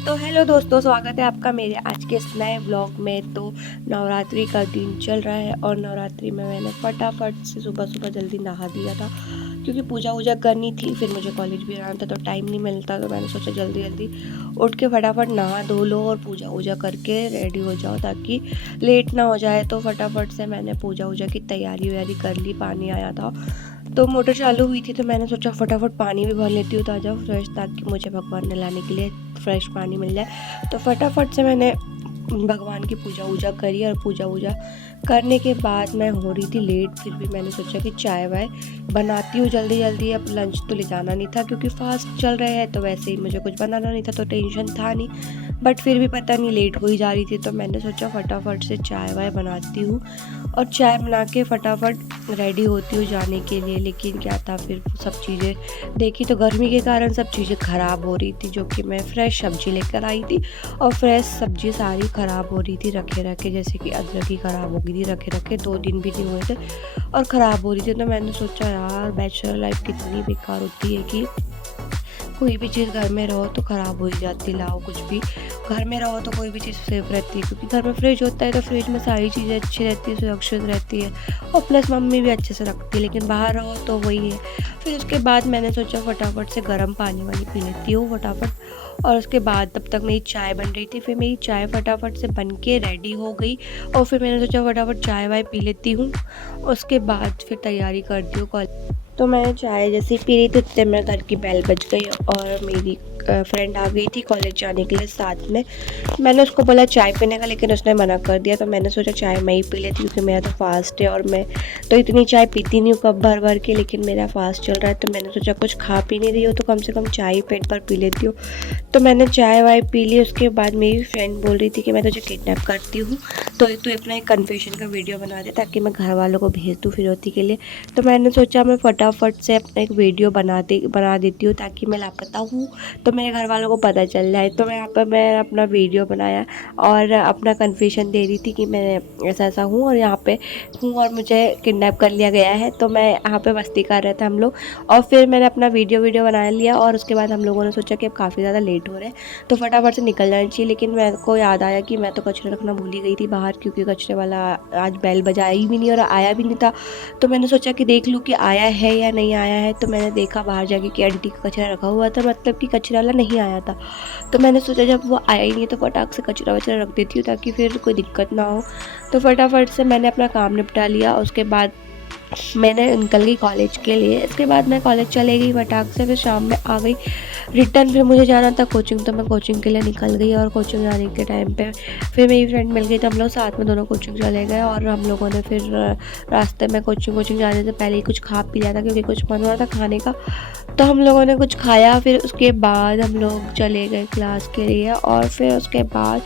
तो हेलो दोस्तों, स्वागत है आपका मेरे आज के इस नए व्लॉग में। तो नवरात्रि का दिन चल रहा है और नवरात्रि में मैंने फटाफट से सुबह सुबह जल्दी नहा दिया था क्योंकि पूजा वूजा करनी थी। फिर मुझे कॉलेज भी जाना था तो टाइम नहीं मिलता, तो मैंने सोचा जल्दी जल्दी उठ के फटाफट नहा धो लो और पूजा वूजा करके रेडी हो जाओ ताकि लेट ना हो जाए। तो फटाफट से मैंने पूजा वूजा की तैयारी वैयारी कर ली। पानी आया था तो मोटर चालू हुई थी, तो मैंने सोचा फटाफट पानी भी भर लेती हूँ ताज़ा फ्रेश, ताकि मुझे भगवान नहलाने के लिए फ्रेश पानी मिल जाए। तो फटाफट से मैंने भगवान की पूजा वूजा करी और पूजा वूजा करने के बाद मैं हो रही थी लेट। फिर भी मैंने सोचा कि चाय वाय बनाती हूँ जल्दी जल्दी। अब लंच तो ले जाना नहीं था क्योंकि फास्ट चल रहे हैं, तो वैसे ही मुझे कुछ बनाना नहीं था तो टेंशन था नहीं, बट फिर भी पता नहीं लेट हो ही जा रही थी। तो मैंने सोचा फटाफट से चाय वाय बनाती हूँ और चाय बना के फटाफट रेडी होती हूँ जाने के लिए। लेकिन क्या था, फिर सब चीज़ें देखी तो गर्मी के कारण सब चीज़ें ख़राब हो रही थी। जो कि मैं फ्रेश सब्ज़ी लेकर आई थी और फ्रेश सब्ज़ी सारी ख़राब हो रही थी रखे रखे, जैसे कि अदरक ही ख़राब हो गई थी रखे रखे, 2 दिन भी नहीं हुए थे और ख़राब हो रही थी। तो मैंने सोचा यार बैचलर लाइफ कितनी बेकार होती है कि कोई भी चीज़ घर में रहो तो ख़राब हो ही जाती। लाओ कुछ भी घर में रहो तो कोई भी चीज़ सेफ रहती है क्योंकि घर में फ्रिज होता है तो फ्रिज में सारी चीज़ें अच्छी रहती है, सुरक्षित रहती है और प्लस मम्मी भी अच्छे से रखती है। लेकिन बाहर रहो तो वही है। फिर उसके बाद मैंने सोचा फटाफट से गर्म पानी वानी पी लेती हूँ फटाफट। और उसके बाद तब तक मेरी चाय बन रही थी। फिर मेरी चाय फटाफट से बन के रेडी हो गई और फिर मैंने सोचा फटाफट चाय वाय पी लेती हूँ। उसके बाद फिर तैयारी करती हूँ कॉलेज। तो मैं चाय जैसे ही पी रही थी उतने में घर की बेल बज गई और मेरी फ्रेंड आ गई थी कॉलेज जाने के लिए साथ में। मैंने उसको बोला चाय पीने का, लेकिन उसने मना कर दिया। तो मैंने सोचा चाय मैं ही पी लेती क्योंकि मेरा तो फास्ट है और मैं तो इतनी चाय पीती नहीं हूँ कप भर भर के, लेकिन मेरा फास्ट चल रहा है। तो मैंने सोचा कुछ खा पी नहीं रही हो तो कम से कम चाय ही पेट भर पी लेती हूँ। तो मैंने चाय वाय पी ली। उसके बाद मेरी फ्रेंड बोल रही थी कि मैं तुझे किडनैप करती हूँ, तो तू अपना एक कन्फेशन का वीडियो बना दे ताकि मैं घर वालों को भेज दूँ फिरौती के लिए। तो मैंने सोचा मैं फटाफट से अपना एक वीडियो बना देती हूँ ताकि मैं लापता हूँ तो मेरे घर वालों को पता चल जाए। तो मैं यहाँ पर मैं अपना वीडियो बनाया और अपना कन्फेशन दे रही थी कि मैं ऐसा ऐसा हूँ और यहाँ पे हूँ और मुझे किडनैप कर लिया गया है। तो मैं यहाँ पे मस्ती कर रहे थे हम लोग और फिर मैंने अपना वीडियो बना लिया। और उसके बाद हम लोगों ने सोचा कि अब काफ़ी ज़्यादा लेट हो रहे हैं तो फटाफट से निकल जाना चाहिए। लेकिन मेरे को याद आया कि मैं तो कचरा रखना भूल ही गई थी बाहर, क्योंकि कचरे वाला आज बेल बजाई भी नहीं और आया भी नहीं था। तो मैंने सोचा कि देख लूँ कि आया है या नहीं आया है। तो मैंने देखा बाहर जाके कि आंटी का कचरा रखा हुआ था, मतलब कि कचरा वाला नहीं आया था। तो मैंने सोचा जब वो आया ही नहीं तो फटाक से कचरा वचरा रख देती हूँ ताकि फिर कोई दिक्कत ना हो। तो फटाफट से मैंने अपना काम निपटा लिया। उसके बाद मैंने निकल गई कॉलेज के लिए। इसके बाद मैं कॉलेज चले गई फटाक से। फिर शाम में आ गई रिटर्न। फिर मुझे जाना था कोचिंग, तो मैं कोचिंग के लिए निकल गई और कोचिंग जाने के टाइम पे फिर मेरी फ्रेंड मिल गई तो हम लोग साथ में दोनों कोचिंग चले गए। और हम लोगों ने फिर रास्ते में कोचिंग जाने से पहले ही कुछ खा पी लिया था क्योंकि कुछ मन हो रहा था खाने का। तो हम लोगों ने कुछ खाया। फिर उसके बाद हम लोग चले गए क्लास के लिए और फिर उसके बाद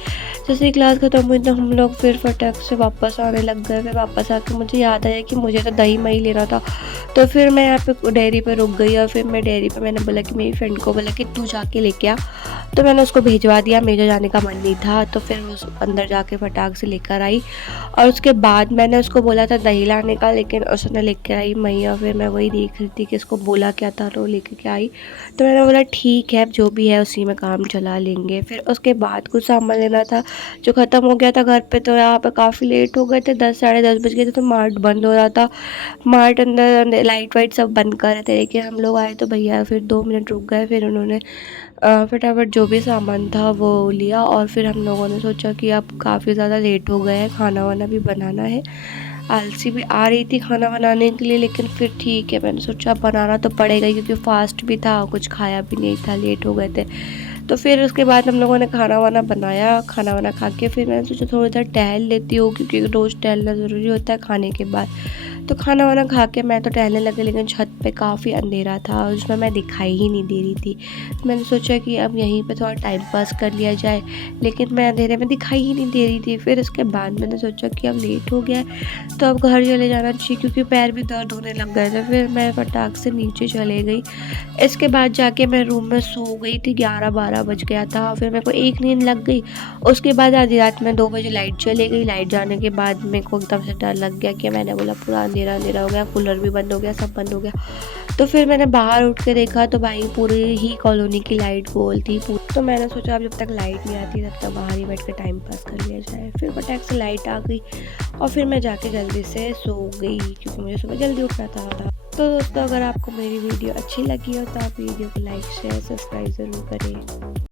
जैसे ही क्लास खत्म हुई तो हम लोग फिर फटाक से वापस आने लग गए। फिर वापस आके मुझे याद आया कि मुझे तो दही मही लेना था। तो फिर मैं यहाँ पे डेयरी पे रुक गई और फिर मैं डेयरी पे मैंने बोला कि मेरी फ्रेंड को बोला कि तू जाके लेके आ। तो मैंने उसको भिजवा दिया, मेरे जाने का मन नहीं था। तो फिर उस अंदर जाके फटाक से लेकर आई और उसके बाद मैंने उसको बोला था दही लाने का, लेकिन उसने लेकर आई मई। और फिर मैं वही देख रही थी कि इसको बोला क्या था तो लेके क्या आई। तो मैंने बोला ठीक है, जो भी है उसी में काम चला लेंगे। फिर उसके बाद कुछ सामान लेना था जो ख़त्म हो गया था घर पे। तो यहाँ पे काफ़ी लेट हो गए थे, 10 साढ़े 10 बज गए थे। तो मार्ट बंद हो रहा था, मार्ट अंदर लाइट वाइट सब बंद कर रहे थे। लेकिन हम लोग आए तो भैया फिर 2 मिनट रुक गए। फिर उन्होंने फटाफट जो भी सामान था वो लिया और फिर हम लोगों ने सोचा कि अब काफ़ी ज़्यादा लेट हो गए हैं, खाना वाना भी बनाना है। आलसी भी आ रही थी खाना बनाने के लिए, लेकिन फिर ठीक है मैंने सोचा बनाना तो पड़ेगा ही क्योंकि फास्ट भी था, कुछ खाया भी नहीं था, लेट हो गए थे। तो फिर उसके बाद हम लोगों ने खाना वाना बनाया। खाना वाना खा के फिर मैंने सोचा थोड़ी देर टहल लेती हूँ क्योंकि रोज़ टहलना ज़रूरी होता है खाने के बाद। तो खाना वाना खा के मैं तो टहलने लगी, लेकिन छत पे काफ़ी अंधेरा था और उसमें मैं दिखाई ही नहीं दे रही थी। तो मैंने सोचा कि अब यहीं पे थोड़ा टाइम पास कर लिया जाए, लेकिन मैं अंधेरे में दिखाई ही नहीं दे रही थी। फिर उसके बाद मैंने सोचा कि अब लेट हो गया है तो अब घर चले जाना चाहिए क्योंकि पैर भी दर्द होने लग गए थे। फिर मैं फटाक से नीचे चले गई। इसके बाद जाके मैं रूम में सो गई थी, 11-12 बज गया था। फिर मेरे को एक नींद लग गई। उसके बाद आधी रात में 2 बजे लाइट चली गई। लाइट जाने के बाद मेरे को एकदम से डर लग गया कि मैंने बोला पूरा अंधेरा हो गया, कूलर भी बंद हो गया, सब बंद हो गया। तो फिर मैंने बाहर उठ के देखा तो भाई पूरी ही कॉलोनी की लाइट गोल थी। तो मैंने सोचा अब जब तक लाइट नहीं आती तब तक बाहर ही बैठ के टाइम पास कर लिया जाए। फिर फटाक से लाइट आ गई और फिर मैं जाके जल्दी से सो गई, क्योंकि मुझे सुबह जल्दी उठना था। तो दोस्तों, अगर आपको मेरी वीडियो अच्छी लगी हो तो आप वीडियो को लाइक शेयर सब्सक्राइब ज़रूर करें।